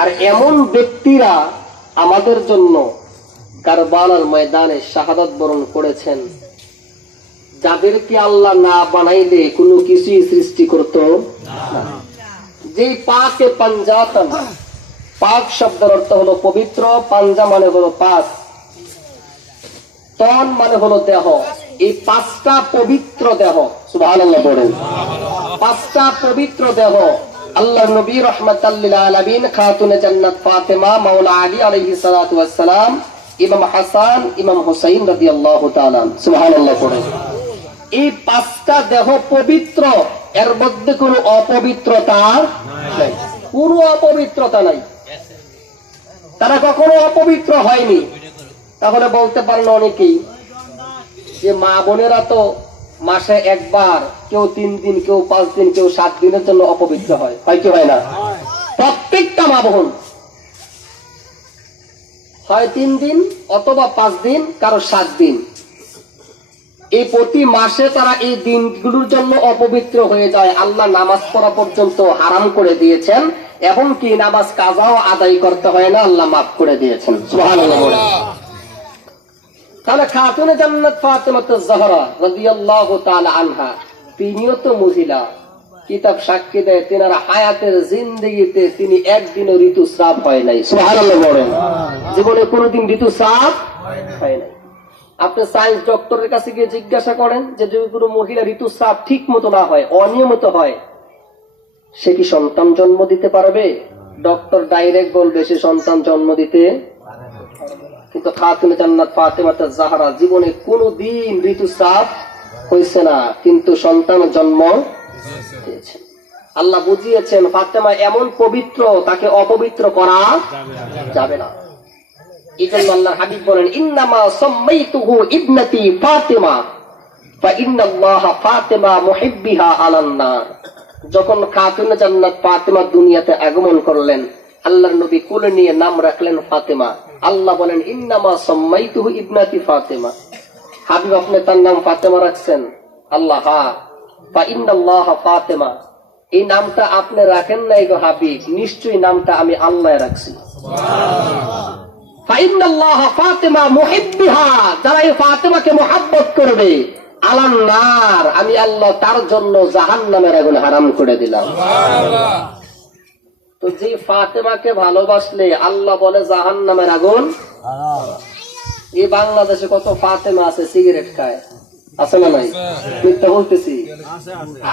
আর এমন ব্যক্তিরা আমাদের জন্য কারবালার ময়দানে শাহাদাত বরণ করেছেন, যাদেরকে আল্লাহ না বানাইলে কোনো কিছুই সৃষ্টি করত না। যে পাকে পাঞ্জাতন, পাক শব্দের অর্থ হলো পবিত্র, পাঞ্জা মানে হলো পাক, তন মানে হলো দেহ। এই পাঁচটা পবিত্র দেহ, সুবহানাল্লাহ বলেন, পাঁচটা পবিত্র দেহ আল্লাহ নবী রাহমাতাল লিল আলামিন খাতুনে জান্নাত ফাতেমা মাওলা আলী আলাইহিস সালাতু ওয়াস সালাম, ইমাম হাসান, ইমাম হুসাইন রাদিয়াল্লাহু তাআলা, সুবহানাল্লাহ বলেন। এই পাঁচটা দেহ পবিত্র, এর মধ্যে কোনো অপবিত্রতা নাই, কোনো অপবিত্রতা নাই। তারা কখনো অপবিত্র হয়নি। তাহলে বলতে পারেন অনেকেই যে মা বোনেরা তো মাসে একবার, কেউ 3 দিন, কেউ 5 দিন, কেউ 7 দিনের জন্য অপবিত্র হয়, হয় কি হয় না? প্রত্যেকটা মা বোন হয় 3 দিন অথবা 5 দিন, কারো 7 দিন। এই প্রতি মাসে তারা এই দিনগুলোর জন্য অপবিত্র হয়ে যায়। আল্লাহ নামাজ পড়া পর্যন্ত হারাম করে দিয়েছেন, এবং কি নামাজ কাজাও আদায় করতে হয় না, আল্লাহ মাফ করে দিয়েছেন, সুবহানাল্লাহ। তাহলে খাতুনে জান্নাত ফাতেমাতুজ জাহরা রাদিয়াল্লাহু তাআলা আনহা, তিনিও তো মহিলা। কিতাব সাক্ষী দেয় তেনার হায়াতের জিন্দেগিতে তিনি একদিনও ঋতুস্রাব হয় নাই, সুবহানাল্লাহ বলেন। জীবনে কোনোদিন ঋতুস্রাব হয় নাই। আপনি সায়েন্স ডক্টরের কাছে গিয়ে জিজ্ঞাসা করেন যে যদি কোনো মহিলা ঋতুস্রাব ঠিক মতো না হয়, অনিয়মিত হয়, সে কি সন্তান জন্ম দিতে পারবে? ডক্টর ডাইরেক্ট বলবে সে সন্তান জন্ম দিতে। কিন্তু খাতুনে জান্নাত ফাতেমাতুজ জাহরা জীবনে কোনোদিন ঋতুস্রাব হয়েছে না, কিন্তু সন্তান জন্ম দিয়েছেন। আল্লাহ বুঝিয়েছেন ফাতেমা এমন পবিত্র, তাকে অপবিত্র করা যাবে না। এই জন্য আল্লাহর হাবিব বলেন, ইন্নামা সাম্মাইতুহু ইবনাতি ফাতিমা ফা ইন্নাল্লাহা ফাতিমা মুহিব্বিহা আলান নার। যখন খাতুনে জান্নাত ফাতেমা দুনিয়াতে আগমন করলেন, আল্লাহর নবী কোলে নিয়ে নাম রাখলেন ফাতেমা। আল্লাহ বলেন, ইন্নামা সাম্মাইতুহু ইবনাতি ফাতিমা। হাবিব আপনি তার নাম ফাতেমা রাখছেন? আল্লাহ, হ্যাঁ। ফা ইন্নাল্লাহা ফাতিমা, এই নামটা আপনি রাখেন নাই গো হাবিব, নিশ্চয়ই নামটা আমি আল্লাহ রাখছি। ফা ইন্নাল্লাহা ফাতিমা মুহিব্বিহা, যারা এই ফাতেমাকে মুহাব্বত করবে, আলান নার, আমি আল্লাহ তার জন্য জাহান্নামের আগুন হারাম করে দিলাম। তো যে ফাতেমাকে ভালোবাসলে আল্লাহ বলে জাহান্নামের আগুন। এই বাংলাদেশে কত ফাতেমা আছে সিগারেট খায়, আছে না নাই? মিথ্যা বলতেছি?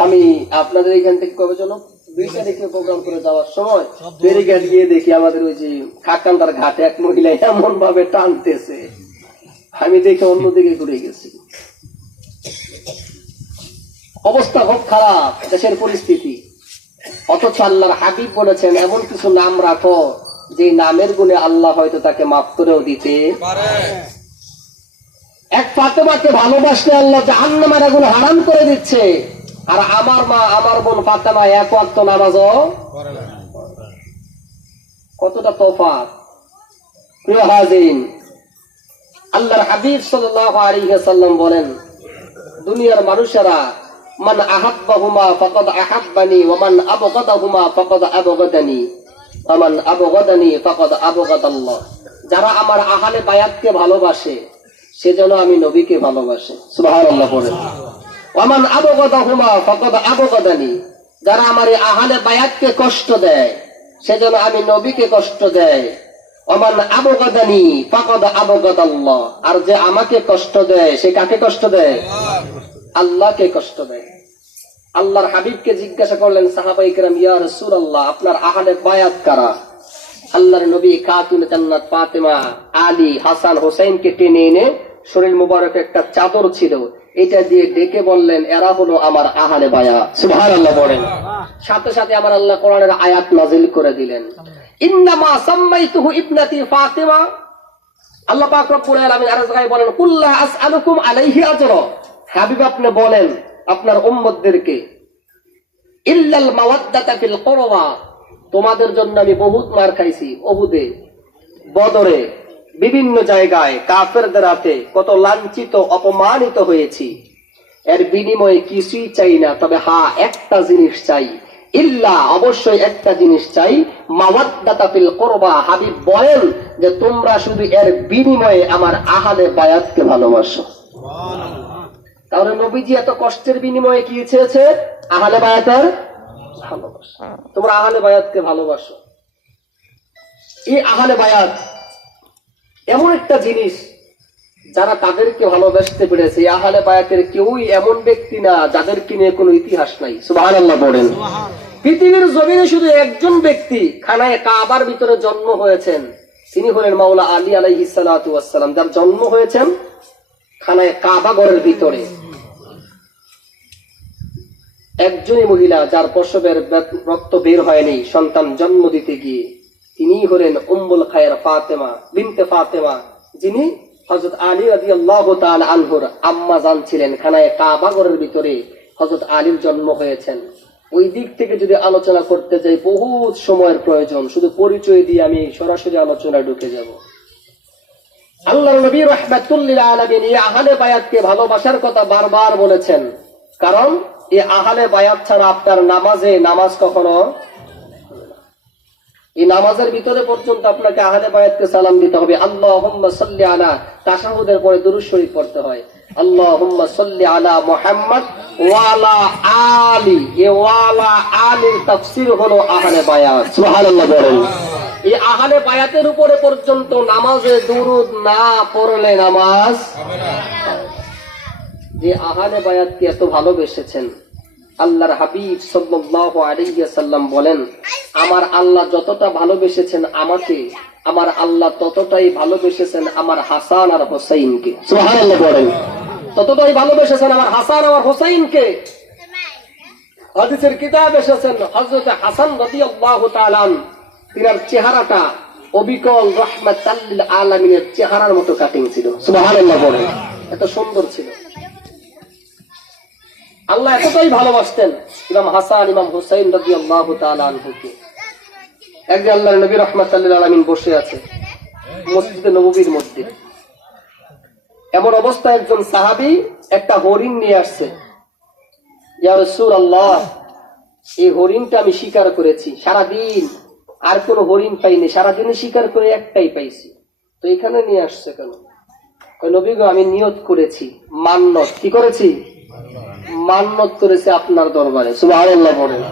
আমি আপনাদের এখান থেকে কবে যেন 2 তারিখে প্রোগ্রাম করে যাওয়ার সময় ব্যারিকেড গিয়ে দেখি আমাদের ওই যে খাকান্দার ঘাটে এক মহিলা এমন ভাবে টানতেছে, আমি দেখে অন্যদিকে ঘুরে গেছি। অবস্থা খুব খারাপ দেশের পরিস্থিতি। অথচ আল্লাহর হাবিব বলেছেন এমন কিছু নাম রাখো যে নামের গুণে আল্লাহ হয়তো তাকে মাফ করেও দিতে পারে। এক ফাতেমাকে ভালোবাসলে আল্লাহ জাহান্নামের আগুন হারাম করে দিচ্ছে, আর আমার মা আমার বোন ফাতেমা এক ওয়াক্ত নামাজও করে না। কতটা তফাৎ! প্রিয় হাজিরিন, আল্লাহর হাবিব সাল্লাল্লাহু আলাইহি ওয়াসাল্লাম বলেন, দুনিয়ার মানুষেরা মান আহাব্বাহুমা ফাকাদ আহাব্বানি ওয়া মান আবগাদাহুমা ফাকাদ আবগাদানি ওয়া মান আবগাদানি ফাকাদ আবগাদাল্লাহ। যারা আমার আহলে বায়াতকে ভালোবাসে সে যেন আমি নবীকে ভালোবাসে, সুবহানাল্লাহ বলেন। ওয়া মান আবগাদাহুমা ফাকাদ আবগাদানি, যারা আমার আহলে বায়াতকে কষ্ট দেয় সে যেন আমি নবীকে কষ্ট দেয়। ওয়া মান আবগাদানি ফাকাদ আবগাদাল্লাহ, আর যে আমাকে কষ্ট দেয় সে কাকে কষ্ট দেয়? আল্লাহকে কষ্ট দেয়। আল্লাহর হাবিবকে জিজ্ঞাসা করলেন সাহাবায়ে কেরাম, ইয়া রাসূলুল্লাহ, আপনার আহলে বায়াত কারা? আল্লাহর নবী খাতুনে জান্নাত ফাতেমা, আলী, হাসান, হোসেনকে টেনে এনে শরীর মুবারকে একটা চাদর ছিল, এটা দিয়ে ডেকে বললেন এরা হলো আমার আহলে বায়াত, সুবহানাল্লাহ বলেন। সাথে সাথে আমার আল্লাহ কোরআনের আয়াত নাযিল করে দিলেন, ইন্নামা সাম্মাইতুহু ইবনাতি ফাতিমা। আল্লাহ পাক রব্বুল আলামিন আর জায়গায় বলেন, কুল্লা আসআলুকুম আলাইহি আজরা। হাবিব আপনি বলেন আপনার উম্মতদেরকে, ইল্লাল মাওয়াদ্দাতা ফিল কুরবা, তোমাদের জন্য আমি বহুত মার খাইছি, উহুদে, বদরে, বিভিন্ন জায়গায় কাফেরদের হাতে কত লাঞ্ছিত অপমানিত হয়েছি। এর বিনিময়ে কিছুই চাই না, তবে হ্যাঁ একটা জিনিস চাই, ইল্লা অবশ্যই একটা জিনিস চাই, মাওয়াদ্দাতা ফিল কুরবা। হাবিব বলেন যে তোমরা শুধু এর বিনিময়ে আমার আহলে বায়াতকে ভালোবাসো। তাহলে নবীজি এত কষ্টের বিনিময়ে কি চেয়েছে? আহলে বায়াতের ভালোবাসা। তোমরা আহলে বায়াতকে ভালোবাসো। এই আহলে বায়াত এমন একটা জিনিস, যারা তাদেরকে ভালোবাসতে পেরেছে। আহলে বায়াতের কেউই এমন ব্যক্তি না যাদেরকে নিয়ে কোনো ইতিহাস নাই। সুবহানাল্লাহ বলেন। পৃথিবীর জমিনে শুধু একজন ব্যক্তি খানায় কাবার ভিতরে জন্ম হয়েছেন, তিনি হলেন মাওলা আলী আলাইহিস সালাতু ওয়াস সালাম, যার জন্ম হয়েছেন খানায় কাবা ঘরের ভিতরে। একজনই মহিলা যার প্রসবের রক্ত বের হয়নি সন্তান জন্ম দিতে গিয়ে, তিনি হলেন উম্মুল খায়র ফাতেমা বিনতে ফাতেমা, যিনি হযরত আলী রাদিয়াল্লাহু তাআলা আনহুর আম্মা জান ছিলেন। খানায় কাবা ঘরের ভিতরে হযরত আলীর জন্ম হয়েছেন। ওই দিক থেকে যদি আলোচনা করতে যাই বহুত সময়ের প্রয়োজন, শুধু পরিচয় দিয়ে আমি সরাসরি আলোচনায় ঢুকে যাব। আল্লাহর নবী রাহমাতুল লিল আলামিন এই আহলে বায়াতকে ভালোবাসার কথা বারবার বলেছেন, কারণ এই আহলে বায়াত ছাড়া আপনার নামাজ কখনো, এই নামাজের ভিতরে পর্যন্ত আপনাকে আহলে বায়াতকে সালাম দিতে হবে। আল্লাহুম্মা সাল্লি আলা, তাশাহুদের পরে দুরূদ শরীফ পড়তে হয়। আল্লাহুম্মা সাল্লি আলা মুহাম্মদ ওয়া আলা আলি। এই ওয়া আলা আলির তাফসীর হলো আহলে বায়াত। সুবহানাল্লাহ বলেন। এই আহলে বায়াতের উপরে পর্যন্ত নামাজে দুরূদ না পড়লে নামাজ হবে না। যে আহলে বায়াতকে এত ভালোবেসেছেন, আল্লাহর হাবিব সাল্লাল্লাহু আলাইহি ওয়াসাল্লাম বলেন, আমার আল্লাহ যতটা ভালোবেসেছেন আমাকে, আমার আল্লাহ ততটাই ভালোবেসেছেন আমার হাসান আর হোসাইনকে। সুবহানাল্লাহ বলেন। ততটাই ভালোবেসেছেন আমার হাসান আর হোসাইনকে। হাদিসের কিতাবে এসেছেন হযরত হাসান রাদিয়াল্লাহু তাআলা তিনার চেহারাটা অবিকল রাহমাতাল লিল আলামিনের চেহারার মতো কাটিং ছিল। সুবহানাল্লাহ বলেন। এত সুন্দর ছিল। আল্লাহ এতটাই ভালোবাসতেন ইমাম হাসান ইমাম হুসাইন রাদিয়াল্লাহু তাআলা আনহুকে। একদিন আল্লাহর নবী রাহমাতুল লিল আলামিন বসে আছে মসজিদে নববীর মধ্যে। এমন অবস্থায় একজন সাহাবী একটা হরিণ নিয়ে আসছে। ইয়া রাসূলুল্লাহ, এই হরিণটা আমি শিকার করেছি সারাদিন, আর কোন হরিণ পাইনি, সারাদিনে শিকার করে একটাই পাইছি, তো এখানে নিয়ে আসছে কেন? নবী গো, আমি নিয়ত করেছি, মান্নত। কি করেছি? মান্নত করেছে আপনার দরবারে। সুবহানাল্লাহ বলেন।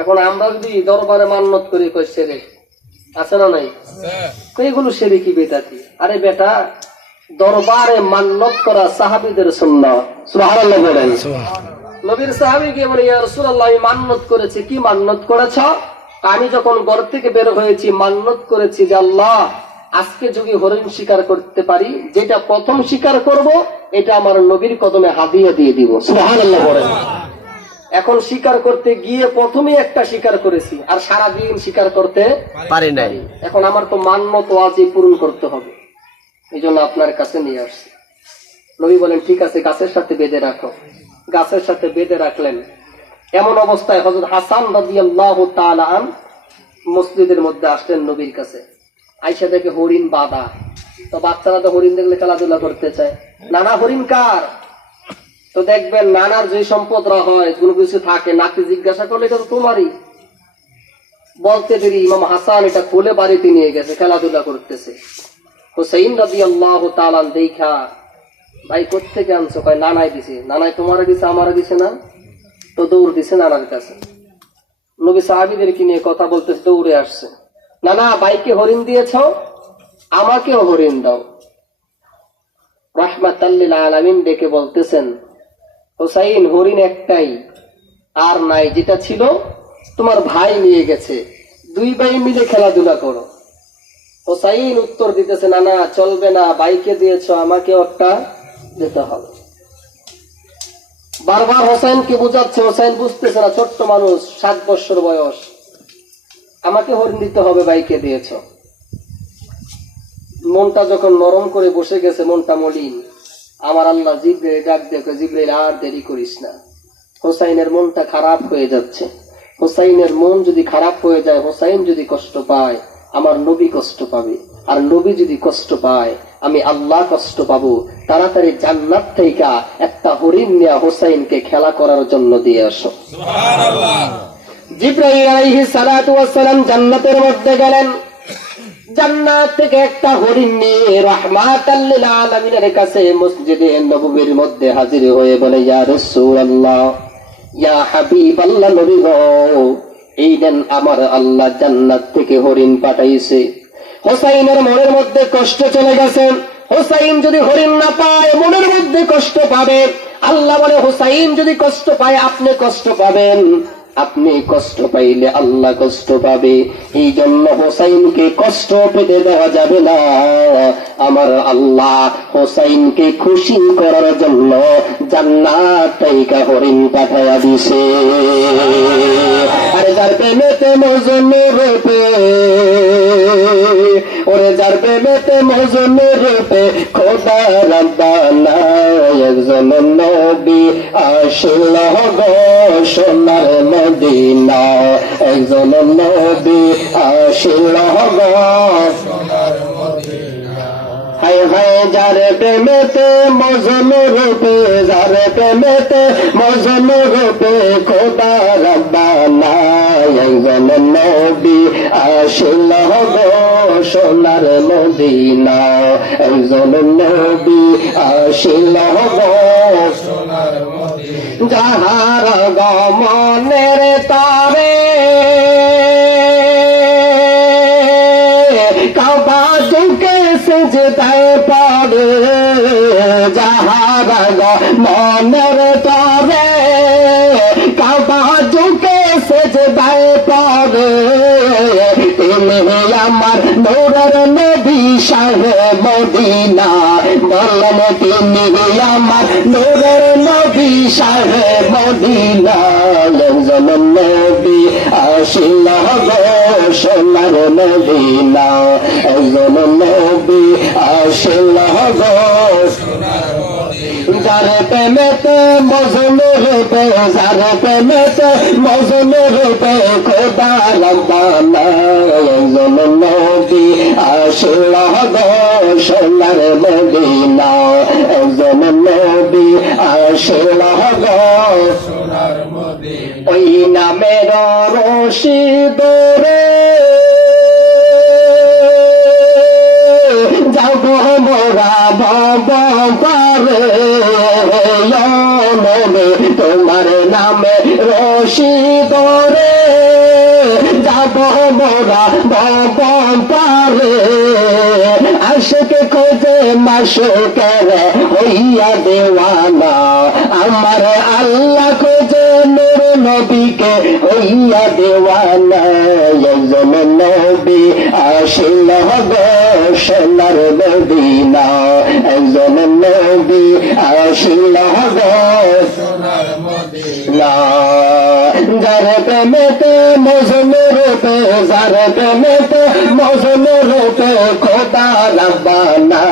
এখন আমরা যদি দরবারে মান্নত করি, কই সেরে আছে না নাই? এগুলো সেরে কি বেদাতি? আরে বেটা, দরবারে মান্নত করা সাহাবীদের সুন্নাত। সুবহানাল্লাহ বলেন। নবীর সাহাবী গিয়ে বলে, ইয়া রাসূলুল্লাহ, আমি মান্নত করেছি। কি মান্নত করেছ? আমি যখন ঘর থেকে বের হয়েছি মান্নত করেছি যে আল্লাহ, আজকে যদি হরিণ শিকার করতে পারি, যেটা প্রথম শিকার করব এটা আমার নবীর কদমে হাদিয়া দিয়ে দিব। সুবহানাল্লাহ বলেন। এখন শিকার করতে গিয়ে প্রথমেই একটা শিকার করেছি, আর সারাদিন শিকার করতে পারি নাই। এখন আমার তো মান্নত ওয়াজিব পূরণ করতে হবে, এই জন্য আপনার কাছে নিয়ে আসছি। নবী বলেন, ঠিক আছে, গাছের সাথে বেঁধে রাখো। গাছের সাথে বেঁধে রাখলেন। এমন অবস্থায় হযরত হাসান রাদিয়াল্লাহু তাআলা আন মসজিদের মধ্যে আসলেন নবীর কাছে। আয়েশা দেখে হরিণ বাঁধা, তো বাচ্চারা তো হরিণ দেখলে খেলাধুলা করতে চায়। নানা, হরিণ কার? তো দেখবেন নানার যে সম্পদরা হয়, কোনো কিছু থাকে, নাকি জিজ্ঞাসা করলে এটা তো তোমারই। বলতে দেরি ইমাম হাসান এটা খুলে বাড়িতে নিয়ে গেছে, খেলাধুলা করতেছে। হুসাইন রাদিয়াল্লাহু তাআলা দেখা, ভাই কোত্থেকে আনছো? কয় নানাই দিছে। নানাই তোমারে দিছে, আমারে দিছে না? তো দৌড় দিছে নানার কাছে। নবী সাহাবীদেরকে নিয়ে কথা বলতেছে, দৌড়ে আসছে। নানা, ভাইকে হরিণ দিয়েছ, আমাকেও হরিণ দাও। রাহমাতাল লিল আলামিন ডেকে বলতেছেন, হুসাইন, হরিণ একটাই, আর নাই। যেটা ছিল তোমার ভাই নিয়ে গেছে, দুই ভাই মিলে খেলাধুলা করো। হুসাইন উত্তর দিতেছে, না না, চলবে না, ভাইকে দিয়েছ, আমাকেও একটা দিতে হবে। বারবার হোসাইনকে বুঝাচ্ছে, হোসাইন বুঝতেছে না, ছোট্ট মানুষ, 7 বছর বয়স, আমাকে হরিণ দিতে হবে, ভাইকে দিয়েছ। মনটা যখন নরম করে বসে গেছে, মনটা মলিন, আমার আল্লাহ জিবরাইল ডাক দেখে, জিবরাইল আর দেরি করিস না। হোসাইনের মনটা খারাপ হয়ে যাচ্ছে। হোসাইনের মন যদি খারাপ হয়ে যায়, হোসাইন যদি কষ্ট পায়, আমার নবী কষ্ট পাবে, আর নবী যদি কষ্ট পায়, আমি আল্লাহ কষ্ট পাবো। তাড়াতাড়ি জান্নাত থেকে একটা হরিণ নিয়ে হোসাইনকে খেলা করার জন্য দিয়ে আসো। সুবহানাল্লাহ। জিবরাইল আলাইহিস সালাতু ওয়াস সালাম জান্নাতের মধ্যে গেলেন। জান্নাত থেকে একটা হরিণ নিয়ে রাহমাতাল লিল আলামিনের কাছে মসজিদে নববীর মধ্যে হাজির হয়ে বলে, ইয়া রাসূলুল্লাহ, ইয়া হাবিবাল্লাহ, নবী গো, এই দেন আমার আল্লাহ জান্নাত থেকে হরিণ পাঠাইছে। হোসাইনের মনের মধ্যে কষ্ট চলে গেছে। হোসাইন যদি হরিণ না পায় মনের মধ্যে কষ্ট পাবে। আল্লাহ বলে, হোসাইন যদি কষ্ট পায় আপনি কষ্ট পাবেন, আপনি কষ্ট পাইলে আল্লাহ কষ্ট পাবে। এই জন্য হোসাইনকে কষ্ট পেতে দেওয়া যাবে না। আমার আল্লাহ হোসাইনকে খুশি করার জন্য জান্নাত থেকে হরিণ পাঠাইয়া দিছে। আরে যার প্রেমেতে মজনু রূপে, ওরে যার প্রেমেতে মজনু রূপে খোদা রব্বানা একজন নবী আসল গো সোনার মদিনা, একজন নবী আসল গো সোনার মদিনা। হায় হায় যার প্রেমেতে মজনু রূপে, যার প্রেমেতে মজনু রূপে খোদা রব্বানা একজন নবী আসল গো সোনার মদিনা, একজন নবী আসল গো সোনার মদিনা। যাহার গমনের তারে কাবা ঝুঁকে সেজদায় পড়ে, যাহার গমনের তারে কাবা ঝুঁকে সেজদায় পড়ে, তিনি আমার নূরের নবী শাহে মদিনা। বললেন তিনি আমার নূরের নবী শাহে মদিনা, একজন নবী আসিল গো সোনার মদিনা, একজন নবী আসিল গো সোনার মদিনা। যার প্রেমেতে মজনু রূপে, যার প্রেমেতে মজনু রূপে খোদা রব্বানা একজন নবী আসিল গো সোনার মদিনা, একজন নবী আসিল গো সোনার মদিনা। ওই নামের রশি ধরে যাব মোরা ভব পারে, তোমার নামে রশি ধরে যাব মোরা ভব পারে। আশিকে খোঁজে মাশুকের হইয়া দেওয়ানা, আমার আল্লাহ খোঁজে নূর নবীকে হইয়া দেওয়ানা, একজন নবী আসিল গো সোনার মদিনা, একজন নবী আসিল গো সোনার মদিনা। যার প্রেমেতে মজনু রূপে, যার প্রেমেতে মজনু রূপে খোদা রব্বানা